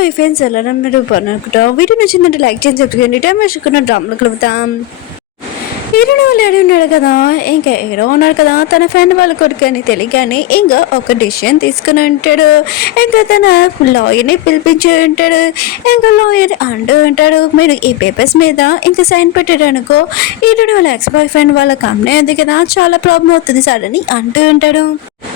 Hi friends ఎలా ఉన్నారు బాగున్నారనుకుంటా. Video నచ్చిందంటే లైక్ చేసి చెప్పుకోండి. టైం వేసుకున్న డ్రామాలు కలుపుతాం. హీరోని వాళ్ళు ఉన్నాడు కదా, ఇంకా హీరో ఉన్నాడు కదా, తన ఫ్రెండ్ వాళ్ళ కొడుకు అని తెలియగానే ఇంకా ఒక డిసిషన్ తీసుకుని ఉంటాడు. ఇంకా తన లాయర్ని పిలిపించి ఉంటాడు. ఇంకా లాయర్ అంటూ ఉంటాడు, మీరు ఈ పేపర్స్ మీద ఇంకా సైన్ పెట్టాడు అనుకో, హీరోని వాళ్ళ ఎక్స్ బాయ్ ఫ్రెండ్ వాళ్ళ కంపెనీ ఉంది కదా, చాలా ప్రాబ్లం అవుతుంది సార్ అని అంటూ ఉంటాడు.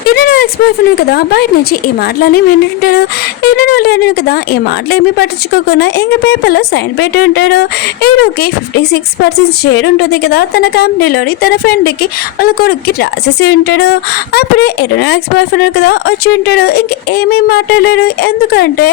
హీరోని ఎక్స్ బాయ్ ఫ్రెండ్ కదా బయట నుంచి ఈ మాటలని వింటుంటాడు. హీరోని వాళ్ళు కదా ఈ మాటలు ఏమీ పట్టించుకోకుండా ఇంకా పేపర్లో సైన్ పెట్టి ఉంటాడు. హీరోకి 56% షేర్ ఉంటుంది కదా తన కంపెనీలోని, తన ఫ్రెండ్కి వాళ్ళ కొడుక్కి రాసేసి ఉంటాడు. అప్పుడే హీరోని ఎక్స్ బాయ్ ఫ్రెండ్ కదా వచ్చి ఉంటాడు. ఇంకా ఏమీ మాట్లాడలేడు, ఎందుకంటే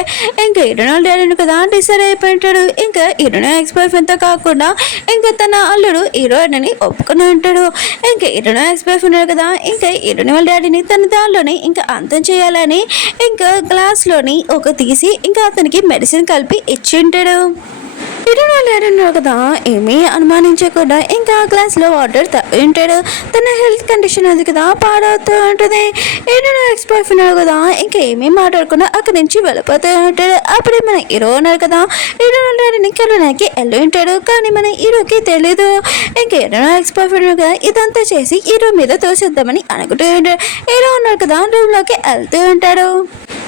ఇంకా హీరోని డాడీని కదా డిసైడ్ అయిపోయి ఉంటాడు. ఇంకా హీరోని ఎక్స్ బాయ్ ఫ్రెండ్తో కాకుండా ఇంకా తన అల్లుడు హీరోయిన్ అని ఒప్పుకుని ఉంటాడు. ఇంకా హీరోని ఎక్స్ బాయ్ ఫ్రెండ్ కదా ఇంకా హీరోని వాళ్ళ డాడీని తన దానిలోని ఇంకా అంతం చేయాలని ఇంకా గ్లాస్లోని ఒక తీసి ఇంకా అతనికి మెడిసిన్ కలిపి ఇచ్చి ఉంటాడు. హీరోయిన్ కదా ఏమీ అనుమానించకుండా ఇంకా గ్లాస్లో వాటర్ ఉంటాడు. తన హెల్త్ కండిషన్ అది కదా పాడవుతూ ఉంటుంది. హీరోయిన్ ఎక్స్ బాయ్ ఫ్రెండ్ కదా ఇంకా ఏమీ మాట్లాడకుండా అక్కడి నుంచి వెళ్ళిపోతూ ఉంటాడు. అప్పుడే మన హీరో ఉన్నారు కదా, హీరోయిన్ కలడానికి వెళ్ళి ఉంటాడు. కానీ మన హీరోకి తెలీదు. ఇంకా హీరోయిన్ ఎక్స్ బాయ్ ఫ్రెండ్ కదా ఇదంతా చేసి హీరో మీద తోసేద్దామని అనుకుంటూ ఉంటాడు. హీరో ఉన్నారు కదా రూమ్లోకి వెళ్తూ ఉంటాడు.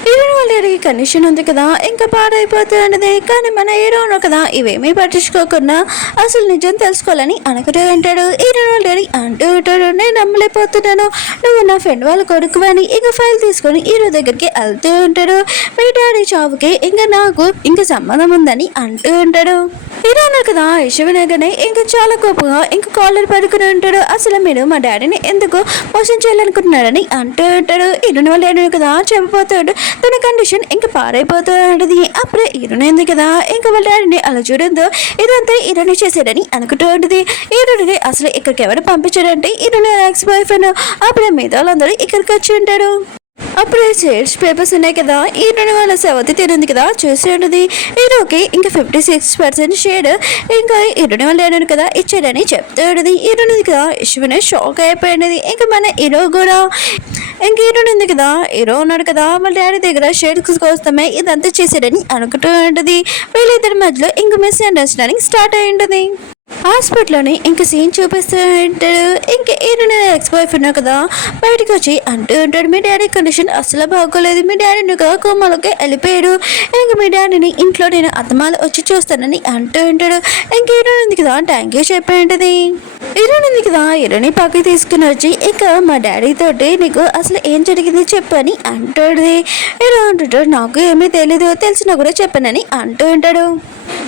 హీరోయిన్ వాళ్ళ కండిషన్ ఉంది కదా ఇంకా పాడైపోతూ ఉంటుంది. కానీ మన హీరో ఉన్నారు కదా ఇవేమీ పట్టించుకోకుండా అసలు నిజం తెలుసుకోవాలని అనుకుంటూ ఉంటాడు. హీరోయిన్ వాళ్ళ అంటూ ఉంటాడు, నేను నమ్మలేకపోతున్నాను, నువ్వు నా ఫ్రెండ్ వాళ్ళ కొడుకు అని. ఇంకా ఫైల్ తీసుకొని హీరో దగ్గరికి వెళ్తూ ఉంటాడు. మీ డాడీ చావుకి ఇంకా నాకు ఇంకా సంబంధం ఉందని అంటూ ఉంటాడు. హీరో ఉన్నారు కదా యశ్వనగానే ఇంకా చాలా కోపంగా ఇంకా కాలర్ పడుకుని ఉంటాడు. అసలు మీరు మా డాడీని ఎందుకు మోసం చేయాలనుకుంటున్నారని అంటూ ఉంటాడు. హీరోని వాళ్ళ డాడీ కదా చెప్పిపోతాడు, తన కండిషన్ ఇంకా పాడైపోతూ ఉంటుంది. అప్పుడే హీరోని ఉంది కదా ఇంకా వాళ్ళ డాడీని అలా చూడద్దు, ఇదంతా హీరోని చేశాడని అనుకుంటూ ఉంటుంది. హీరోని అసలు ఇక్కడికి ఎవరు పంపించాడంటే హీరోని ఎక్స్ బాయ్ ఫ్రెండ్. అప్పుడే మిగతా వాళ్ళందరూ ఇక్కడికి వచ్చి ఉంటారు. అప్పుడే షేర్స్ పేపర్స్ ఉన్నాయి కదా, హీరోని వాళ్ళ సవతి తిరుంది కదా చూసి ఉంటుంది. హీరోకి ఇంకా 56% షేర్ ఇంకా హీరోని వాళ్ళ డాడీ కదా ఇచ్చాడని చెప్తూ ఉంటుంది. హీరోని కదా యశ్వనే షాక్ అయిపోయినది. ఇంకా మన హీరో కూడా ఇంకా హీరోని ఉంది కదా, హీరో ఉన్నాడు కదా వాళ్ళ డాడీ దగ్గర షేర్స్ కోసమే ఇదంతా చేశాడని అనుకుంటూ ఉంటుంది. వీళ్ళిద్దరి మధ్యలో ఇంకా మిస్ అండర్స్టాండింగ్ స్టార్ట్ అయి ఉంటుంది. హాస్పిటల్లోని ఇంకా సీన్ చూపిస్తూ ఉంటాడు. ఇంకా హీరోని ఎక్స్ బాయ్ ఫ్రెండ్ కదా బయటకు వచ్చి అంటూ ఉంటాడు, మీ డాడీ కండిషన్ అసలు బాగోలేదు, మీ డాడీని కదా కోమాలోకి వెళ్ళిపోయాడు. ఇంకా మీ డాడీని ఇంట్లో నేను అత్తమాలు వచ్చి చూస్తానని అంటూ ఉంటాడు. ఇంకా హీరోని కదా థ్యాంక్ యూ చెప్పి ఉంటుంది. హీరోని కదా హీరోని పక్కకి తీసుకుని వచ్చి ఇంకా మా డాడీ తోటి నీకు అసలు ఏం జరిగింది చెప్పు అని అంటాడు. హీరో అంటుంటాడు, నాకు ఏమీ తెలీదు, తెలిసినా కూడా చెప్పానని అంటూ ఉంటాడు.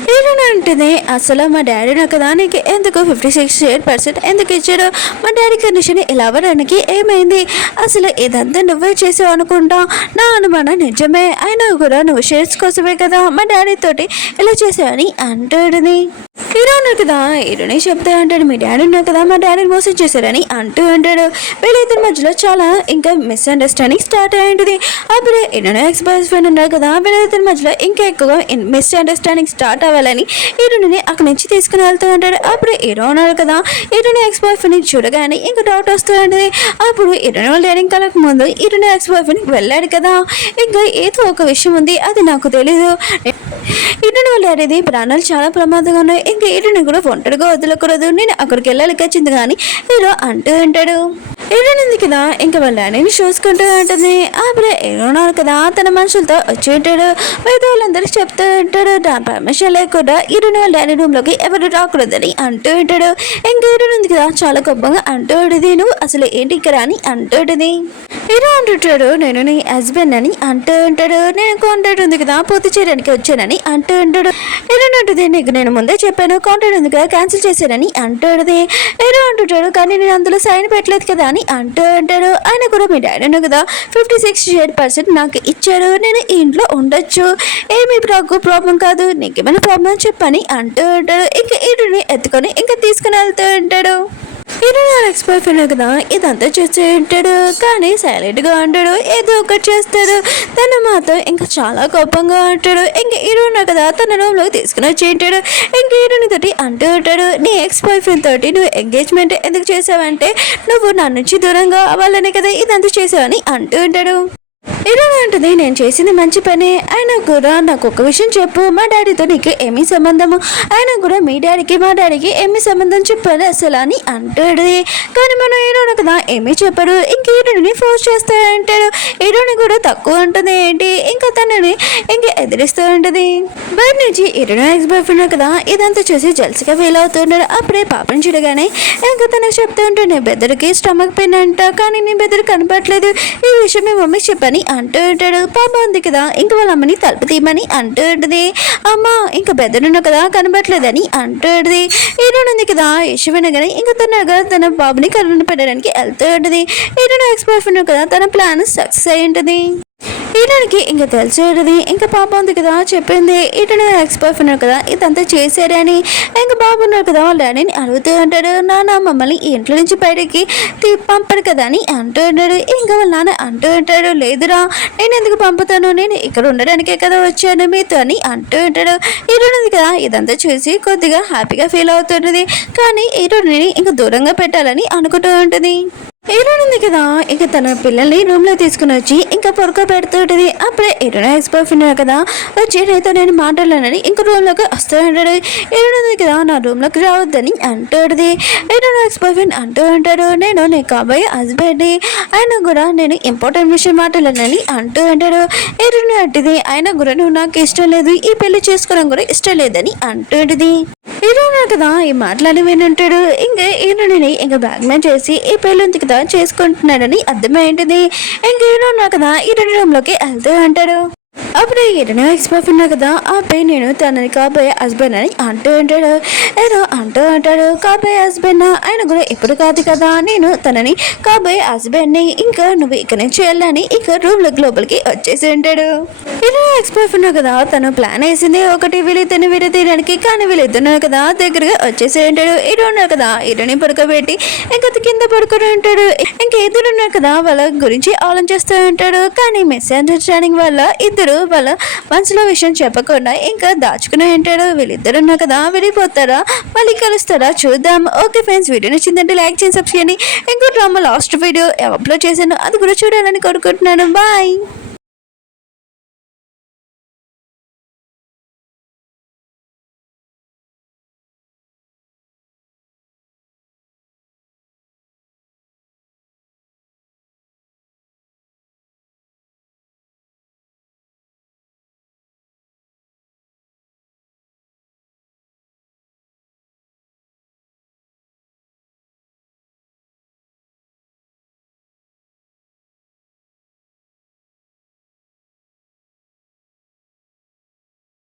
హీరోని అంటుంది, అసలు మా డాడీ కదా నీకు ఎందుకు 56% ఎందుకు ఇచ్చాడు, మా డాడీ కండిషన్ ఇలా అవ్వడానికి ఏమైంది, అసలు ఇదంతా నువ్వే చేసావు అనుకుంటా, నా అనుమానం నిజమే, అయినా కూడా నువ్వు షేర్స్ కోసమే కదా మా డాడీ తోటి ఇలా చేసావని అంటాడుని. హీరో ఉన్నారు కదా హీరోని చెప్తా అంటాడు, మీ డాడీ ఉన్నారు కదా మా డాడీని మోసం చేశారని అంటూ అంటాడు. వీళ్ళిద్దరి మధ్యలో చాలా ఇంకా మిస్అండర్స్టాండింగ్ స్టార్ట్ అయి ఉంటుంది. అప్పుడు హీరోని ఎక్స్ బాయ్ ఫ్రెండ్ ఉన్నారు కదా వీళ్ళిద్దరి మధ్యలో ఇంకా ఎక్కువగా మిస్అండర్స్టాండింగ్ స్టార్ట్ అవ్వాలని హీరోని అక్కడి నుంచి తీసుకుని వెళ్తూ ఉంటాడు. అప్పుడు హీరో ఉన్నారు కదా హీరోని ఎక్స్ బాయ్ ఫ్రెండ్ చూడగానే ఇంకా డౌట్ వస్తూ ఉంటుంది. అప్పుడు హీరోని వాళ్ళ డాడీ కలక ముందు హీరోని ఎక్స్ బాయ్ ఫ్రెండ్ వెళ్ళాడు కదా, ఇంకా ఏదో ఒక విషయం ఉంది అది నాకు తెలీదు, హీరోని వాళ్ళ డాడీది ప్రాణాలు చాలా ప్రమాదంగా ఉన్నాయి, ఇంకా హీరోని కూడా ఒంటరిగా వదలకూడదు, నేను అక్కడికి వెళ్ళాలి వచ్చింది కానీ హీరో అంటూ ఉంటాడు. హీరోని కదా ఇంకా వాళ్ళ డాడీని చూసుకుంటూ ఉంటుంది. అప్పుడే హీరోనా కదా తన మనుషులతో వచ్చి ఉంటాడు. మిగతా వాళ్ళందరికీ చెప్తూ ఉంటాడు, నా పర్మిషన్ లేకుండా హీరోని వాళ్ళ డాడీ రూమ్లోకి ఎవరు రాకూడదని అంటూ ఉంటాడు. ఇంకా హీరోని కదా చాలా గొప్పగా అంటూ ఉంటుంది, నువ్వు అసలు ఏంటి ఇక్కడ అని అంటూ ఉంటుంది. హీరో అంటుంటాడు, నేను నీ హస్బెండ్ అని అంటూ ఉంటాడు. నేను కాంట్రాక్ట్ ఉంది కదా పూర్తి చేయడానికి వచ్చానని అంటూ ఉంటాడు. హీరో అంటుంది, నీకు నేను ముందే చెప్పాను కాంట్రాక్ట్ ఉంది కదా క్యాన్సిల్ చేశానని అంటాడు. హీరో అంటుంటాడు, కానీ నేను అందులో సైన్ పెట్టలేదు కదా అని అంటూ ఉంటాడు. ఆయన కూడా మీ డాడీ కదా 56% నాకు ఇచ్చారు, నేను ఈ ఇంట్లో ఉండొచ్చు, ఏమీ నాకు ప్రాబ్లం కాదు, నీకేమైనా ప్రాబ్లం చెప్పని అంటూ ఉంటాడు. ఇంకా హీరోని ఎత్తుకొని ఇంకా తీసుకుని వెళ్తూ ఉంటాడు. హీరోని ఎక్స్ బాయ్ ఫ్రెండ్ కదా ఇదంతా చేస్తూ ఉంటాడు. కానీ సైలెంట్గా అంటాడు, ఏదో ఒకటి చేస్తాడు. తను మాత్రం ఇంకా చాలా కోపంగా అంటాడు. ఇంకా హీరోని కదా తన రూమ్లో తీసుకుని వచ్చి ఉంటాడు. ఇంకా హీరోని తోటి అంటూ ఉంటాడు, నీ ఎక్స్ బాయ్ ఫ్రెండ్ తోటి నువ్వు ఎంగేజ్మెంట్ ఎందుకు చేసావంటే నువ్వు నా నుంచి దూరంగా అవ్వాలని కదా ఇదంతా చేసావని అంటూ ఉంటాడు. హీరోయిన్ అంటుంది, నేను చేసింది మంచి పనే, అయినా కూడా నాకు ఒక విషయం చెప్పు, మా డాడీతో నీకు ఏమీ సంబంధము, అయినా కూడా మీ డాడీకి మా డాడీకి ఏమీ సంబంధం చెప్పాలి అసలు అని అంటాడు. కానీ మన హీరోని కదా ఏమీ చెప్పాడు. ఇంక హీరోని ఫోర్స్ చేస్తా అంటాడు. హీరోని కూడా తక్కువ ఉంటుంది ఏంటి, ఇంకా తనని ఇంక ఎదిరిస్తూ ఉంటుంది. బయట నుంచి హీరోయిన్ ఎక్స్ బాయ్ ఫ్రెండ్ కదా ఇదంతా చూసి జల్సిగా ఫీల్ అవుతున్నాడు. అప్పుడే పాపని చూడగానే ఇంకా తనకు చెప్తూ ఉంటుంది, బెదరికి స్టమక్ పెయిన్ అంట, కానీ నీ బెదరు కనపట్లేదు, ఈ విషయం మీ మమ్మీకి చెప్పని అంటూ ఉంటాడు. పాప ఉంది కదా ఇంక వాళ్ళ అమ్మని తలుపు తీయమని అంటూ ఉంటుంది. అమ్మ ఇంకా బెదరున్న కదా కనపట్లేదని అంటూ ఉంటుంది. హీరోయిన్ ఉంది కదా ఇష్యూ వినగానే ఇంకా తన బాబుని కళ్ళు పెట్టడానికి వెళ్తూ ఉంటుంది. హీరోయిన్ ఎక్స్ బాయ్ ఫ్రెండ్ కదా తన ప్లాన్ సక్సెస్ అయి ఉంటుంది. హీరోనికి ఇంకా తెలిసేది ఇంకా పాప ఉంది కదా చెప్పింది ఇటు ఎక్స్ బాయ్ ఫ్రెండ్ కదా ఇదంతా చేశారని. ఇంకా బాబు ఉన్నారు కదా వాళ్ళ డాడీని అడుగుతూ ఉంటాడు, నాన్న మమ్మల్ని ఇంట్లో నుంచి బయటకి పంపడు కదా అని అంటూ ఉంటాడు. ఇంకా వాళ్ళ నాన్న అంటూ ఉంటాడు, లేదురా నేను ఎందుకు పంపుతాను, నేను ఇక్కడ ఉండడానికే కదా వచ్చాను మీతో అని అంటూ ఉంటాడు. హీరోయిన్ ఉంది కదా ఇదంతా చూసి కొద్దిగా హ్యాపీగా ఫీల్ అవుతుంటుంది. కానీ హీరోయిన్ని ఇంకా దూరంగా పెట్టాలని అనుకుంటూ ఉంటుంది. హీరోయిన్ ఉంది కదా ఇక తన పిల్లల్ని రూమ్ లో తీసుకుని వచ్చి ఇంకా పొరక పెడుతూ ఉంటుంది. అప్పుడే హీరోయిన్ ఎక్స్ బాయ్ ఫ్రెండ్ కదా వచ్చి నీతో నేను మాట్లాడాలని ఇంక రూమ్ లోకి వస్తూ ఉంటాడు. హీరోయిన్ ఉంది కదా నా రూమ్ లోకి రావద్దని అంటూ ఉంటుంది. హీరోయిన్ ఎక్స్ బాయ్ ఫ్రెండ్ అంటూ ఉంటాడు, నేను నీ కాబోయే హస్బెండ్, అయినా కూడా నేను ఇంపార్టెంట్ విషయం మాట్లాడాలని అంటూ ఉంటాడు. హీరోయిన్ అంటుంది, అయినా కూడా నువ్వు నాకు ఇష్టం లేదు, ఈ పెళ్లి చేసుకోవడం కూడా ఇష్టం లేదని అంటూ ఉంటుంది. హీరోయిన్ కదా ఈ మాటలని వినుంటాడు. ఇంకా హీరోయిన్ ఇంకా బ్యాగ్మెన్ చేసి ఈ పెళ్ళి కదా చేసుకుంటున్నాడని అర్థమైంటుంది. ఇంకా హీరోయిన్ కదా హీరోయిన్ రూమ్ లోకి వెళ్తూ అంటాడు. అప్పుడు హీరోయిన్ ఎక్స్ బాయ్ ఫ్రెండ్ కదా ఆ పై నేను తనని కాబోయే హస్బెండ్ అని అంటూ ఉంటాడు. ఏదో అంటూ అంటాడు, కాబోయే హస్బెండ్ ఆయన కూడా ఎప్పుడు కాదు కదా, నేను తనని కాబోయే హస్బెండ్ని, ఇంకా నువ్వు ఇక్కడ నుంచి వెళ్ళని ఇక రూమ్ లోపలికి వచ్చేసి ఉంటాడు. హీరోయిన్ ఎక్స్ బాయ్ ఫ్రెండ్ కదా తను ప్లాన్ వేసింది ఒకటి వీళ్ళిద్దరిని విడతీయడానికి, కానీ వీళ్ళిద్దరు కదా దగ్గరగా వచ్చేసి ఉంటాడు. హీరోయిన్ కదా హీరోని పడుకోబెట్టి ఇంకా కింద పడుకొని ఉంటాడు. ఇంకా ఇద్దరు ఉన్నారు కదా వాళ్ళ గురించి ఆలోచిస్తూ ఉంటాడు. కానీ మిస్అండర్స్టాండింగ్ వల్ల ఇద్దరు వాళ్ళ మనసులో విషయం చెప్పకుండా ఇంకా దాచుకునే ఉంటాడు. వీళ్ళిద్దరు ఉన్నా కదా వెళ్ళిపోతారా మళ్ళీ కలుస్తారా చూద్దాం. ఓకే ఫ్రెండ్స్, వీడియో నచ్చిందంటే లైక్ చేయండి, సబ్స్క్రైబ్ చేయండి. ఇంకో డ్రామా లాస్ట్ వీడియో అప్లోడ్ చేశాను, అది కూడా చూడాలని కోరుకుంటున్నాను. బాయ్.